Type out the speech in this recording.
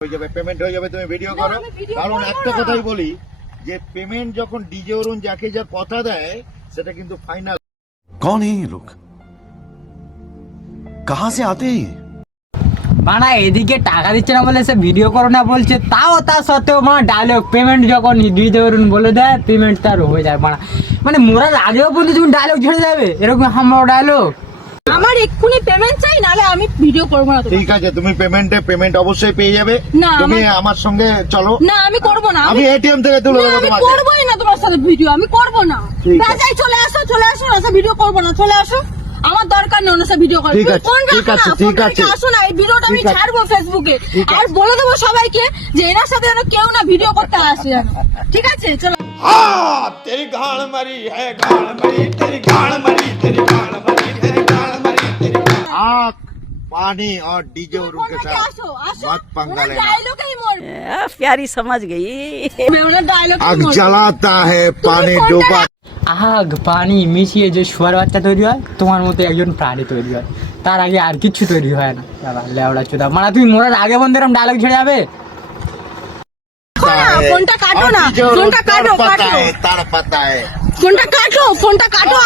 হয়ে যাবে, পেমেন্ট হয়ে যাবে, তুমি ভিডিও করো। কারণ একটা কথাই বলি যে পেমেন্ট যখন ডিজে অরুণ যাকে যার কথা দেয় সেটা কিন্তু ফাইনাল। कौन है ये लोग, कहां से आते हैं? মানা এদিকে টাকা দিচ্ছে না বলে সে ভিডিও করো না বলছে, তাও তা সত্ত্বেও মানে ডায়লগ পেমেন্ট যখন দিতে পারুন বলে দেয় পেমেন্ট তার হয়ে যায়। মানে মোরার আগেও বলতে তুমি ডায়লগ ছেড়ে যাবে এরকম হামাও ডায়লগ। আমার এক্ষুনি পেমেন্ট চাই, নালে আমি ভিডিও করবো না। ঠিক আছে, তুমি পেমেন্ট অবশ্যই পেয়ে যাবে। না, তুমি আমার সঙ্গে চলো। না আমি করবো না, আমি এটিএম থেকে তুলে দেবো আমি তোমাকে। করবোই না তোমার সাথে ভিডিও, আমি করবো না। ঠিক আছে। বাজাই চলে আসো, চলে আসো, আচ্ছা ভিডিও করবো না, চলে আসো। আমার দরকার নেই ওনার সাথে ভিডিও করার। ঠিক আছে, ঠিক আছে, ঠিক আছে। আসো না, এই ভিডিওটা আমি ঠিক আছে। ছাড়বো ফেসবুকে, ঠিক আছে। আর বলে দেবো সবাইকে যে এনার সাথে যেন কেউ না ভিডিও করতে আসে যেন। ঠিক আছে, চলো। तेरी गाल मरी है, गाल मरी, तेरी गाल मरी, तेरी गाल मरी, तेरी गाल मरी, तेरी आग पानी और डीजे अरुण के ওনাকে साथ আসো, আসো। मत पंगा ওনার लेना। ডায়লগেই মরবে, प्यारी समझ गई। ওনার ডায়লগেই आग মরবে। जलाता है पानी কোনটা- डूबा। আগ পানি মিশিয়ে যে শুয়ার বাচ্চা তৈরি হয় তোমার মতো একজন প্রাণী তৈরি হয়, তার আগে আর কিচ্ছু তৈরি হয় না। লেওড়া চোদা, মানে তুমি মোরার আগে বন্ধু এরকম ডায়লগ ছেড়ে যাবে? ফোনটা কাটো না, और डीजे अरुण ফোনটা কাটো, तड़पाता কাটো, है, तड़पाता है। ফোনটা কাটো, ফোনটা কাটো।